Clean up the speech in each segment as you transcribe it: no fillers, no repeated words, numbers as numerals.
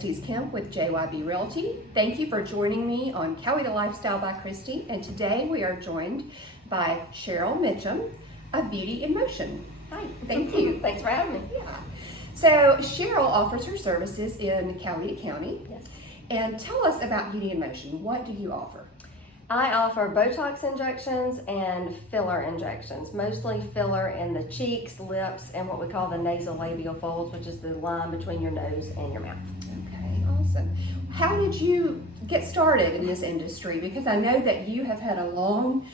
Estes Kemp with JYB Realty. Thank you for joining me on Coweta Lifestyle by Christi. And today we are joined by Cheryl Mitcham of Beauty in Motion. Hi, thank you. Thanks for having me. Yeah. So Cheryl offers her services in Coweta County. Yes. And tell us about Beauty in Motion. What do you offer? I offer Botox injections and filler injections, mostly filler in the cheeks, lips, and what we call the nasolabial folds, which is the line between your nose and your mouth. Okay, awesome. How did you get started in this industry? Because I know that you have had a long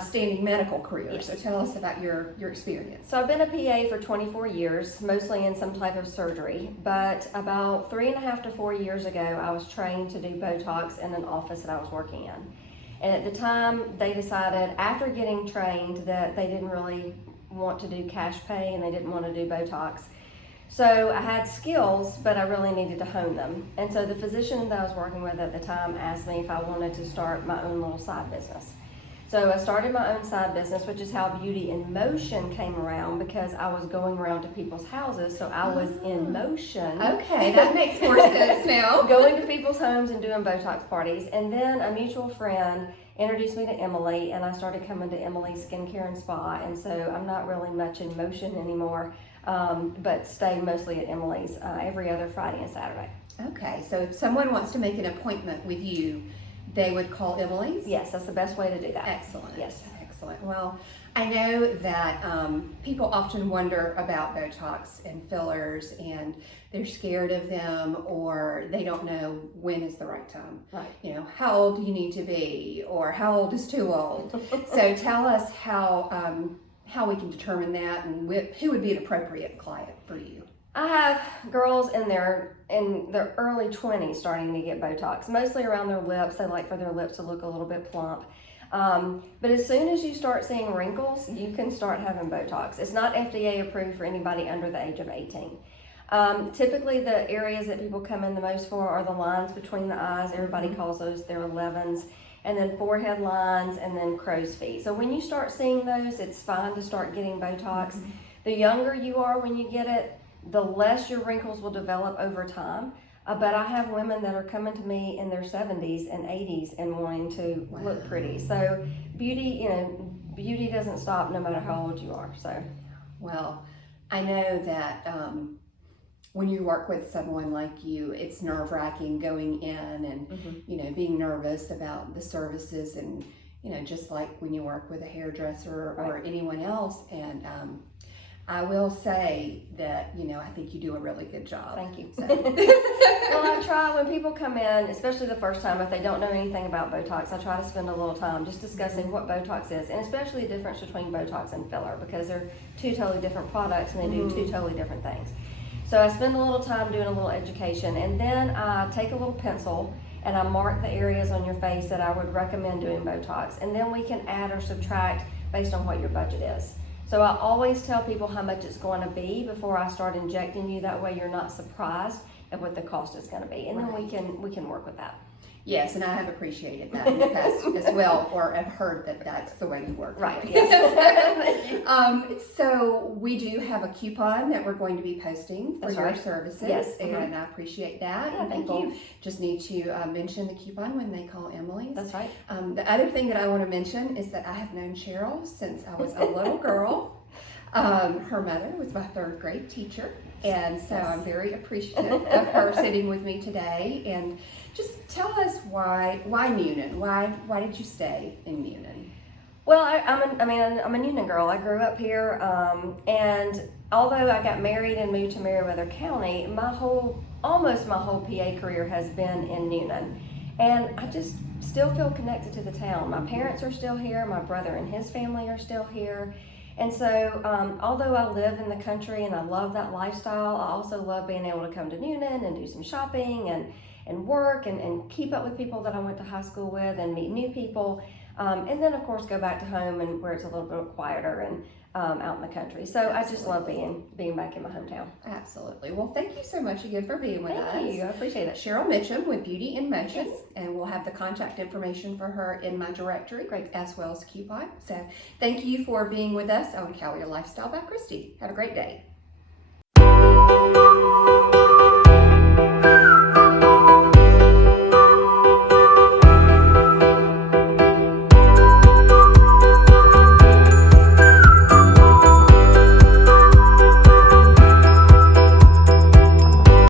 standing medical career, Yes. So tell us about your experience. So I've been a PA for 24 years, mostly in some type of surgery, but about 3.5 to 4 years ago, I was trained to do Botox in an office that I was working in. And at the time, they decided after getting trained that they didn't really want to do cash pay and they didn't want to do Botox. So I had skills, but I really needed to hone them. And so the physician that I was working with at the time asked me if I wanted to start my own little side business. So I started my own side business, which is how Beauty in Motion came around, because I was going around to people's houses, so I was in motion. Okay, that makes more sense now. Going to people's homes and doing Botox parties. And then a mutual friend introduced me to Emily, and I started coming to Emily's Skincare and Spa. And so I'm not really much in motion anymore, but stay mostly at Emily's every other Friday and Saturday. Okay, so if someone wants to make an appointment with you, they would call Emily's? Yes, that's the best way to do that. Excellent. Yes. Excellent. Well, I know that people often wonder about Botox and fillers, and they're scared of them, or they don't know when is the right time. Right. You know, how old do you need to be, or how old is too old? So tell us how we can determine that, and who would be an appropriate client for you. I have girls in their early 20s starting to get Botox, mostly around their lips. They like for their lips to look a little bit plump. But as soon as you start seeing wrinkles, you can start having Botox. It's not FDA approved for anybody under the age of 18. Typically the areas that people come in the most for are the lines between the eyes. Everybody calls those their 11s. And then forehead lines, and then crow's feet. So when you start seeing those, it's fine to start getting Botox. The younger you are when you get it, the less your wrinkles will develop over time. But I have women that are coming to me in their 70s and 80s and wanting to look pretty. So beauty doesn't stop no matter how old you are. So, well, I know that when you work with someone like you, it's nerve-wracking going in and being nervous about the services, and just like when you work with a hairdresser or anyone else. And I will say that, I think you do a really good job. Thank you. So. Well, I try when people come in, especially the first time, if they don't know anything about Botox, I try to spend a little time just discussing what Botox is, and especially the difference between Botox and filler, because they're two totally different products and they do two totally different things. So I spend a little time doing a little education, and then I take a little pencil and I mark the areas on your face that I would recommend doing Botox, and then we can add or subtract based on what your budget is. So I always tell people how much it's going to be before I start injecting you. That way you're not surprised at what the cost is going to be, and then we can work with that. Yes, and I have appreciated that in the past as well, or I've heard that that's the way you work. Right. Yes. So we do have a coupon that we're going to be posting for your services. Yes. And I appreciate that. Yeah, thank you. Just need to mention the coupon when they call Emily's. That's right. The other thing that I want to mention is that I have known Cheryl since I was a little girl. Her mother was my 3rd grade teacher, and so I'm very appreciative of her sitting with me today. And just tell us why Newnan? Why did you stay in Newnan? Well, I'm a Newnan girl. I grew up here, and although I got married and moved to Meriwether County, almost my whole PA career has been in Newnan, and I just still feel connected to the town. My parents are still here. My brother and his family are still here. And so, although I live in the country and I love that lifestyle, I also love being able to come to Newnan and do some shopping and work and keep up with people that I went to high school with and meet new people. And then, of course, go back to home and where it's a little bit quieter and out in the country. So I just love being back in my hometown. Absolutely. Well, thank you so much again for being with us. Thank you. I appreciate it. Cheryl Mitcham with Beauty in Motion. Yes. And we'll have the contact information for her in my directory, Great. as well as coupon. So thank you for being with us on Coweta Lifestyle by Christi. Have a great day.